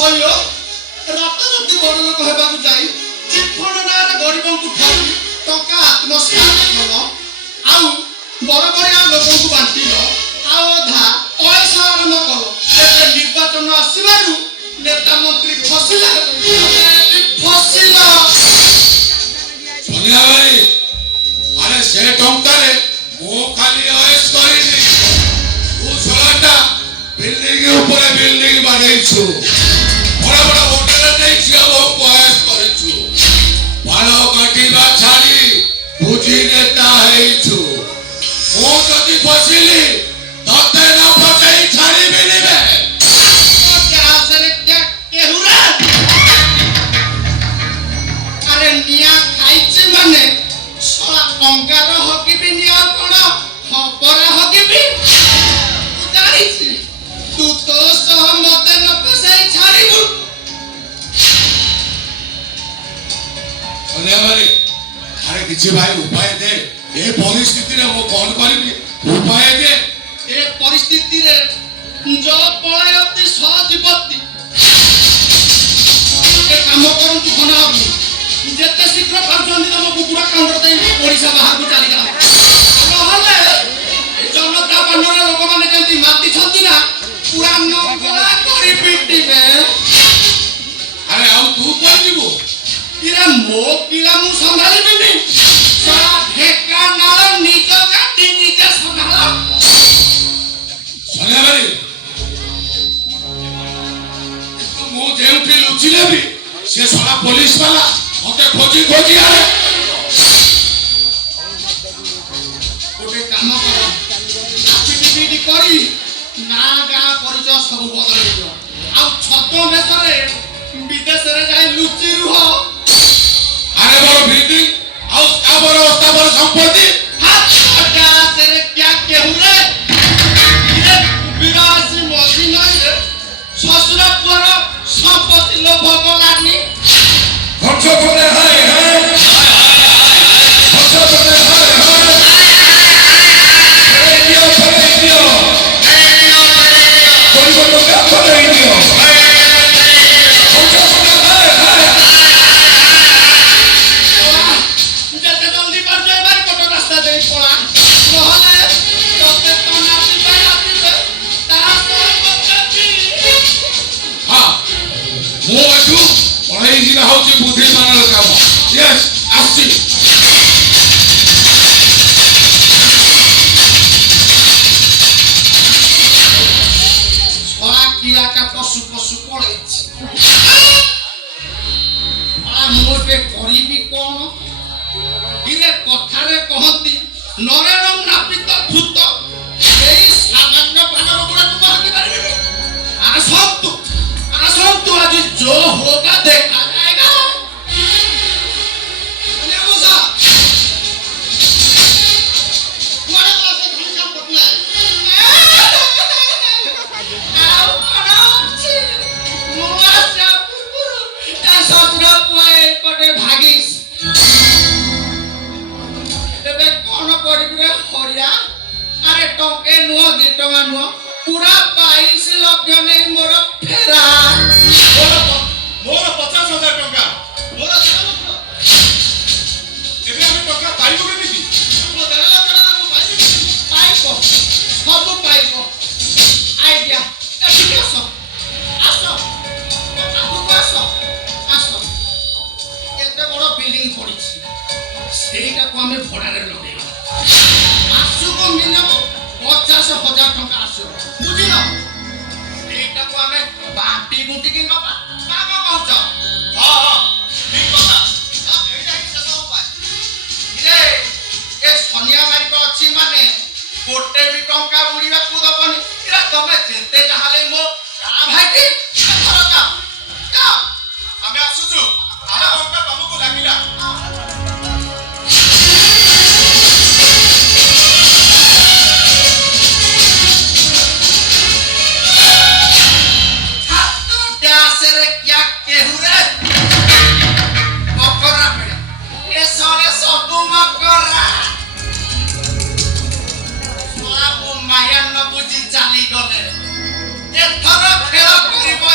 ହଇଓ ରାତାରାତି ବଡ଼ ଲୋକ ହେବାକୁ ଯାଇ ଚିଟଫଣ୍ଡ ନାଁରେ ଗରିବଙ୍କୁ ଠକି ଟଙ୍କା ଆତ୍ମସାତ କଲ ଆଉ ବଡ଼ ବଡ଼ିଆ ଲୋକଙ୍କୁ ବାଣ୍ଟିଲ ଆଉ ଅଧା ପଇସା ଆରମ୍ଭ କଲ ଏବେ ନିର୍ବାଚନ ଆସିବାରୁ ନେତା ମନ୍ତ୍ରୀ ଫସିଲା सोनिया भाई अरे से टंकारे मो खाली अयस करिनी तू सोलाटा बिल्डिंग ऊपर बिल्डिंग बनाइछु बड़ा बड़ा होटल देछि अब अयस करिछु बालो काटिबा छाड़ी बुझी नेता हेइछु मो जदी फसिली तते न फसई छाड़ी बिनिबे क्या सरे क्या केहुरा अरे निया खाइছে মানে সলা লঙ্কার হকিবি নিয়া কোন খবরা হকিবি তু জানিছি তু তো সহ মতে ন পসাই ছাড়িবু सोनिया भाई अरे किछि भाई उपाय दे ए परिस्थिति रे मो कोन करिबी उपाय दे ए परिस्थिति रे जो पळयति सजीवति ए काम करंतु खनाबु जेते शीघ्र पारजन तम कुकुड़ा काउंटर दे ओडिसा बाहर को चली गला नहले जनता बंधन लोक माने जेंति माती छंती ना पूरा नगला करी पिटिबे अरे आउ तू कोन जीवो इरा मो पिला मु संभाली बिनी सारा ठेका नाल निज गाती निज संभाल सोनिया भाई तू मो जेउठी लुचिले भी से सोला पुलिस वाला मते खोजी खोजी आरे गोटे काम कर आपिटिपिटी करी ना गा परिचय सब बदल दियो आ छतो मेसरे विदेश रे जाई लुचि रुह अरे बड़ बिल्डिंग आउ काबर अस्ताबर संपत्ति हाथ अटा तेरे क्या केहू रे इरे विरासी मोदी नई रे ससुर पर संपत्ति लो भगलानी खर्च करे हाय हाय खर्च करे हाय हाय दियो कोई को तो क्या करे दियो खर्च करे हाय हाय जल्दी जल्दी पर जाए बारी कोटो रास्ता दे पड़ा नहले तते तो नाती पाई आतिबे तारा कोन बच्ची हां मो एठू पढ़ाई जिना होची बुद्धि मानल काम यस आसी छड़ा किया का पशु पशु पड़ेछि आ मोटे करिबी कोन इरे कथारे कहंती नरेरम नापित भूत एई सामान्य प्राणर गुण तुम हकी पारिबे आसंतु आज जो होगा देखा जाएगा अरे मोसा तुम्हारे पास एक घंटा पटना आओ कराची मुआ से ए ससुर पुआए पटे भागिस एबे कोन करिबे रे हरिया अरे टंके नुह 2 टका नुह पूरा 22 लाख नै मोर फेरा मोर 50,000 टका मोर 1.5 लाख एबे हम टका पाइबो केमिति मोर 1.5 लाख टका मु पाइबो सब पाइबो आइडिया एठी आसो आसो एते बड़ बिल्डिंग पड़िछि सेटा को हमें भड़ा रे लगेबा मासुको मिनिमम 50,000 टका आसो बुझिलो सेटा को हमें बाटी गुटी की नबा काम कहछ हां हां ठीक কথা एटा ही सब उपाय रे ए सोनिया मारी को अछि माने गोटे भी टंका उड़ीबा को दबनी इरा तमे जेते जहाले मो आ भाईटी धर जा हमें आसुछु आधा टका तुमको लागिला क्या केहू रे मकरा पड़े ए साले सब मकरा सोला माया न बुझी चाली गले एथर खेल करिबो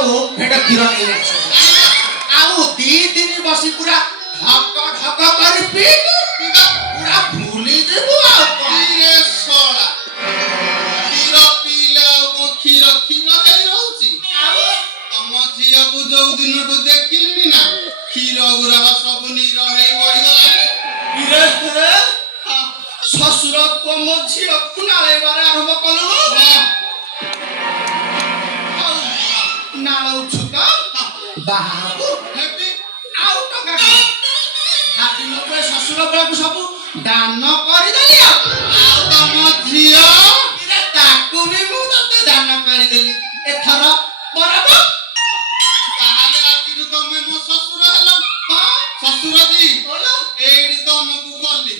ଆଉ ଭେଟ କ୍ଷୀର ନେଇ ଆସ ଆଉ 2 ଦିନ ବସି ପୁରା ଢକ ଢକ କରି ପିଇବୁ ପୁରା ଭୁଲି ଯିବୁ ଆଉ କ୍ଷୀରେ ଶଳା କ୍ଷୀର ପିଇଲେ ଆଉ କଣ କ୍ଷୀର କ୍ଷୀର ହେଇ ରହୁଛି ଆଉ ତମ ଝିଅକୁ ଯୋଉ ଦିନଠୁ ଦେଖିଲିଣି ନା କ୍ଷୀର ଗୁରାକ ସବୁ ନୀର ହେଇ ବଢିଗଲାଣି ଇରେ ହେ ଶ୍ୱଶୁର ପୁଅ ମୋ ଝିଅକୁ ନାଳେଇବାରେ ଆରମ୍ଭ କଲୁ ନାଳଉଛୁ ତ ବାହାବୁ ହେବି ଆଉ ଟଙ୍କା କଣ ଭାବିଲ ପରେ ଶ୍ୱଶୁର ବେଳକୁ ସବୁ ଦାନ କରିଦେଲି ଆଉ ତମ ଝିଅ ଇରେ ତାକୁ ବି ମୁଁ ତତେ ଦାନ କରିଦେଲି ଏଥର ବରାବ ତାହେଲେ ଆଜିଠୁ ତମେ ମୋ ଶ୍ୱଶୁର ହେଲ ହଁ ଶ୍ୱଶୁର ଜି ବୋଲ ଏଇଠି ତମକୁ କଲି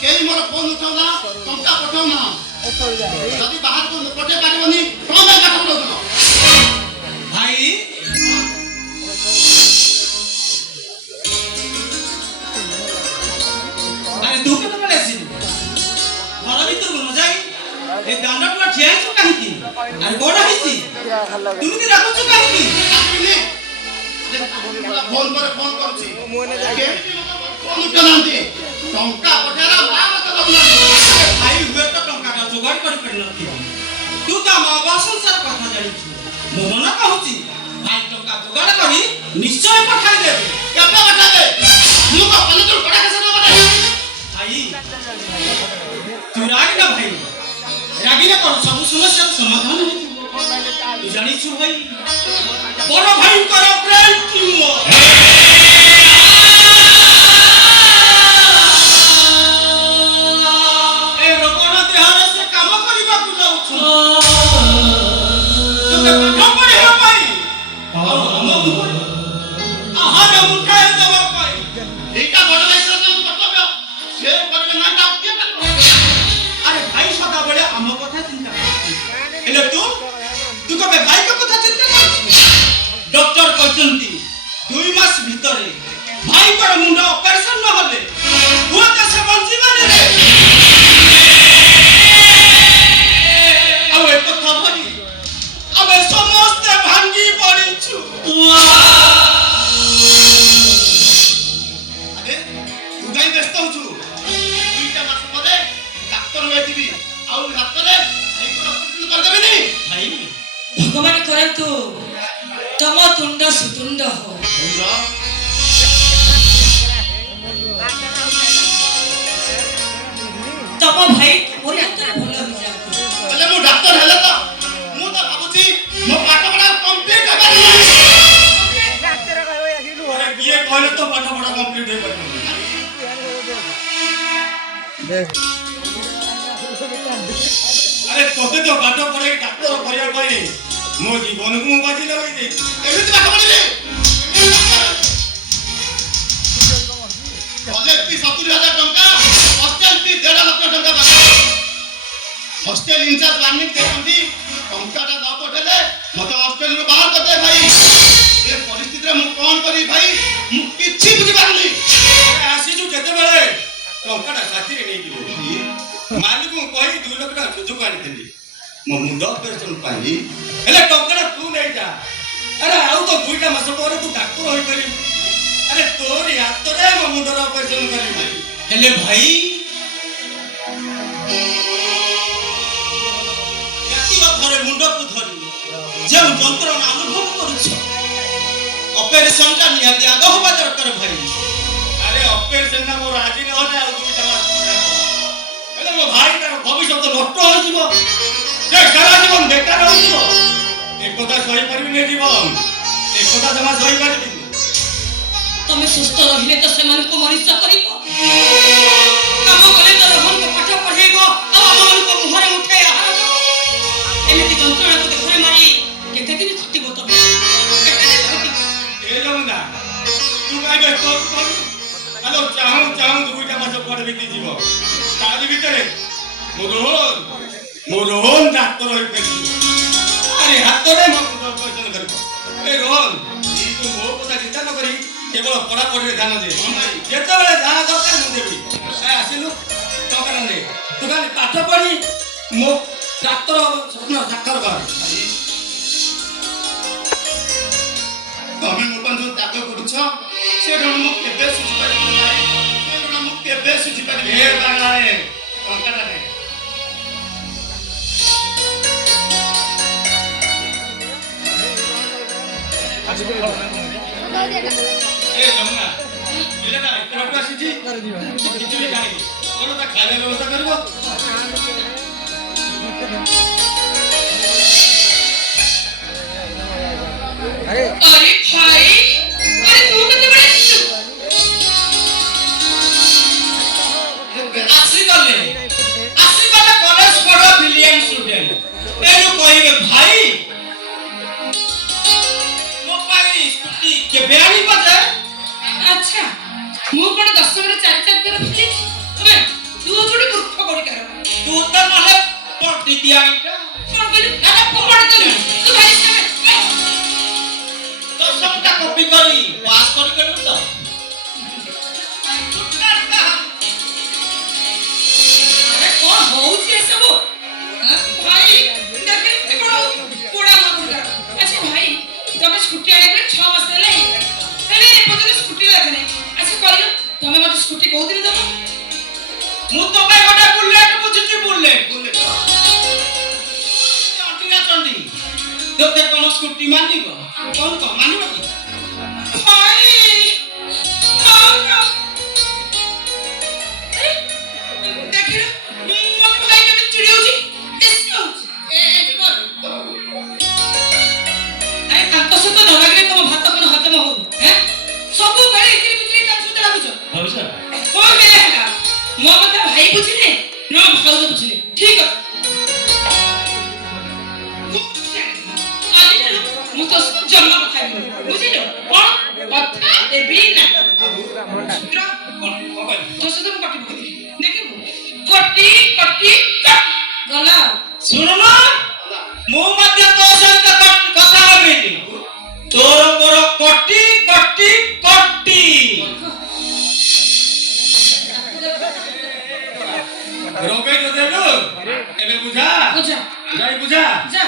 କେହି ମୋର ଫୋନ ଉଠାଉନା ଟଙ୍କା ପଠାଉନା ଯଦି ବାହାରକୁ ପଠେଇ ପାରିବନି କଣ ପାଇଁ ପାଠ ପଢାଉଥିଲ ଭାଇ ଆରେ ତୁ କେତେବେଳେ ଆସିଲୁ ଘର ଭିତରକୁ ନ ଯାଇ ଏ ଦାଣ୍ଡ ପୁରା ଠିଆ ହେଇଛୁ କାହିଁକି ଆରେ କଣ ହେଇଛି ତୁମି ରାଖୁଛୁ କାହିଁକି ଆସିବିନି ଫୋନ ପରେ ଫୋନ କରୁଛି କେମିତି ଫୋନ ଉଠାଉନାହାନ୍ତି ଟଙ୍କା ପଠେଇଲା ବାହାରକୁ ଦଉନାହାନ୍ତି ଭାଇ ହୁଏତ ଟଙ୍କାଟା ଯୋଗାଡ଼ କରିପାରିନଥିବ ତୁ ତ ଆମ ଅବସଂସାର କଥା ଜାଣିଛୁ ମୁଁ ମନ କହୁଛି ଭାଇ ଟଙ୍କା ଯୋଗାଡ଼ କରି ନିଶ୍ଚୟ ପଠାଇଦେବେ କେବେ ପଠାଇବେ ମୁଁ କଣ କଲେଜରୁ ପଢା କେସ ନ ବନେ ଭାଇ ତୁ ରାଗିନା ଭାଇ ରାଗିଲେ କଣ ସବୁ ସମସ୍ୟାର ସମାଧାନ ହେଇଯିବ ତୁ ଜାଣିଛୁ ଭାଇ ବଡ଼ ଭାଇଙ୍କର ପ୍ରେମ ଥିବ ଏ ରୋଗଣ ଦେହରେ ସେ କାମ କରିବାକୁ ଯାଉଛୁ ତୋତେ ପାଠ ପଢିବା ପାଇଁ ଆଉ ଆମକୁ ଆହାର ମୁଠାଏ ଦେବା ପାଇଁ ଏଇଟା ବଡ ଭାଇଙ୍କର କର୍ତ୍ତବ୍ୟ ସେ କରିବେ ନା ତା କିଏ କରିବ আরে ভাই সদাବେଳେ ଆମ କଥା ଚିନ୍ତା କରୁଛି ହେଲେ ତୁ କবে ଭାଇଙ୍କ କଥା ଚିନ୍ତା କରୁଛୁ ଡକ୍ଟର କହିଛନ୍ତି 2 ମାସ ଭିତରେ ଭାଇଙ୍କର ମୁଣ୍ଡ ଅପରେସନ ନହେଲେ ହୁଏତ ସେ ବଞ୍ଚିବାନି ରେ ଆଉ ଏ କଥା ଭାଇ ଆମେ ସମସ୍ତେ ଭାଙ୍ଗି ପଡ଼ିଛୁ ଆରେ ତୁ କାଇଁ ବ୍ୟସ୍ତ ହଉଛୁ 2ଟା ମାସ ପରେ ଡାକ୍ତର ହୋଇଥିବି ଆଉ ରାତରେ ଏଇଗୁଡ଼ା ଅପରେସନ କରିଦେବିନି ଭାଇ ଭଗବାନ କରନ୍ତୁ ତମ ତୁଣ୍ଡ ସୁତୁଣ୍ଡ ହଉ ତମ ଭାଇ ମୋରି ହାତରେ ଭଲ ହେଇଯାଆନ୍ତୁ ହେଲେ ମୁଁ ଡାକ୍ତର ହେଲେ ତ ମୁଁ ତ ଭାବୁଛି ମୋ ପାଠ ପଢା କମ୍ପ୍ଲିଟ ହେବାର ଆରେ କିଏ କହିଲେ ତ ପାଠ ପଢା କମ୍ପ୍ଲିଟ ହେଇପାରିବନି আরে তোতে তো পাঠ পড়াই ডাক্তার করিয়া পাই মো জীবনକୁ ମୁଁ ବାଜି ଲଗାଇ ଦେଇଛି ଏମିତି ପାଠ ପଢିଲି କଲେଜ ଫି 70,000 ଟଙ୍କା ହଷ୍ଟେଲ ଫି 1.5 ଲକ୍ଷ ଟଙ୍କା ବାକି ହଷ୍ଟେଲ ଇନଚାର୍ଜ ୱାର୍ନିଂ ଦେଇଛନ୍ତି ଟଙ୍କାଟା ନ ପଠେଇଲେ ମତେ ହଷ୍ଟେଲରୁ ବାହାର କରିଦେ ଭାଇ ଏ ପରିସ୍ଥିତିରେ ମୁଁ କଣ କରିବି ଭାଇ ମୁଁ କିଛି ବୁଝିପାରୁନି ଆରେ ଆସିଛୁ କେତେବେଳେ ଟଙ୍କାଟା ସାଥିରେ ନେଇଯିବ ମାଲିକଙ୍କୁ କହି 2 ଲକ୍ଷ ଟଙ୍କା ସୁଝକୁ ଆଣିଥିଲି ମୋ ମୁଣ୍ଡ ଅପରେସନ ପାଇଁ ହେଲେ ଟଙ୍କାଟା ତୁ ନେଇଯା ଆରେ ଆଉ ତ 2ଟା ମାସ ପରେ ତୁ ଡାକ୍ତର ହୋଇପାରିବୁ ଆରେ ତୋରି ହାତରେ ମୋ ମୁଣ୍ଡର ଅପରେସନ କରିବି ହେଲେ ଭାଇ ଥରେ ମୁଣ୍ଡକୁ ଧରି ଯେଉଁ ଯନ୍ତ୍ରଣା ଅନୁଭବ କରୁଛ ଅପରେସନଟା ନିହାତି ଆଗ ହେବା ଦରକାର ଭାଇ ଆରେ ଅପରେସନଟା ମୋର ଆଜି ନହେଲେ ଆଉ 2ଟା ମାସ ପରେ ହେଲେ ମୋ ଭାଇଟାର ଭବିଷ୍ୟତ ନଷ୍ଟ ହୋଇଯିବ ସେ ସାରା ଜୀବନ ବେକାର ହୋଇଯିବ ଏ କଥା ସହିପାରିବିନି ଜୀବନ কথা ଜମା ସହିପାରିବିନି। ତମେ ସୁସ୍ଥ ରହିଲେ ତ ସେମାନଙ୍କୁ ମଣିଷ କରିବ, କାମ କଲେ ତ ରୋହନକୁ ପାଠ ପଢେଇବ, ଆଉ ଆମମାନଙ୍କୁ ମୁହଁରେ ମୁଠାଇ ଆହାର ଦେବ। ଏମିତି ଯନ୍ତ୍ରଣାକୁ ଦେହରେ ମାରି କେତେ ଦିନ ଖଟିବ ତମେ? କେତେ ଦିନ ଖଟିବ? ଏ ଯମୁନା ତୁ କାଇଁ ବ୍ୟସ୍ତ ହଉଛୁ କହୁନୁ? ଆଲୋ ଚାହୁଁ ଚାହୁଁ ଦୁଇଟା ମାସ କୁଆଡେ ବିତିଯିବ। ତାରି ଭିତରେ ମୋ ରୋହନ ଡାକ୍ତର ହେଇପାରିବ। ଆରେ ହାତରେ ମୋ ମୁଣ୍ଡ ଅପରେସନ କରିବ। ଏ ରୋହନ ତୁ ମୋ କଥା ଚିନ୍ତା ନ କରି କେବଳ ପଢାପଢିରେ ଧ୍ୟାନ ଦେ। ଯେତେବେଳେ ଯାହା ଦରକାର ମୁଁ ଦେବି। ଆସିଲୁ ଟଙ୍କା ନେ, ତୁ ଖାଲି ପାଠ ପଢି ମୋ ଡାକ୍ତର ସ୍ୱପ୍ନ ସାକାର କର। ତମେ ମୋ ପାଇଁ ଯୋଉ ତ୍ୟାଗ କରୁଛ ସେ ଋଣ ମୁଁ କେବେ ସୁଝିପାରିବି ନାହିଁ। ସେ ଋଣ ମୁଁ କେବେ ସୁଝିପାରିବି? ଏ ବାଙ୍ଗଲାରେ ଟଙ୍କାଟା ନେ। ଏ ଯମୁନା ପିଲାଟା ଏତେ ବାଟୁ ଆସିଛି କିଛି ବି ଜାଣିନି। କଣ ତା ଖାଇବା ବ୍ୟବସ୍ଥା କରିବ? अरे भाई, अरे तू केतेବେଳେ ଆସିଗଲେ କଲେଜ ପଢ ବ୍ରିଲିଆଣ୍ଟ ଷ୍ଟୁଡେଣ୍ଟ। ଏନୁ କହିବେ ଭାଇ ମୋ ପାଇଁ ସ୍କୁଟି କେବେ ଆଣିବ ଯେ? अच्छा ମୁଁ କଣ 10 ରେ 4 ଚକ୍ର ଫିଲିଛି ତମେ ତୁ ଯୋଡ଼ି ମୂର୍ଖ କୋଡିକାର ତୁ ତ ନହେଲେ ପଟି ଦିଆଇଟା କଣ କହିଲୁ ଆରେ ପଡ ତୁ ତୁ ଭାଇ ସାମେ ତ ସବୁଟା କପି କରି ପାସ୍ କରି ଗଲୁ ତ। अरे कौन होउची ए सब भाई देखे ए कोन कोडा ना कोडा अच्छा भाई तमे स्कूटी आने पे 6 मास ले हेले ए पदले स्कूटी लागने अच्छा करियो तमे मते स्कूटी को दिन दबो ମୁଁ ତ ପାଇଁ ଗୋଟେ ବୁଲେଟ ବୁଝିଛି ବୁଲେଟ ଚଣ୍ଡୀ ନା ଚଣ୍ଡୀ ତୋତେ କଣ ସ୍କୁଟି ମାନିବ? କଣ କଣ ମାନିବ କି? भाई देखियो मते भाई के चिड़ी होची एसी होची ए जीवन अरे कांत सहित नलागे तुम भात कोन हजम हो हैं सब बेले इतनी बिजली का सुत लागुछ ହଉ ସାର୍। कोन बेले हला मो मते भाई बुझिले न भाउज बुझिले ठीक है आज मु तो जन्म बता बुझिलो कोन কথা দেবি না চিত্র কোন তো সে তো কটি পকই দেখিবু কটি কটি গলা ଶୁଣୁନ ମୁଁ ମଧ୍ୟ ତୋ ସହିତ କଥା ହେବିନି। ତୋର ମୋର କଟି କଟି କଟି। ରୋଗେଇ ତ ଦେଲୁ ଏବେ ବୁଝା বুঝা ଯାଇ ବୁଝା। যা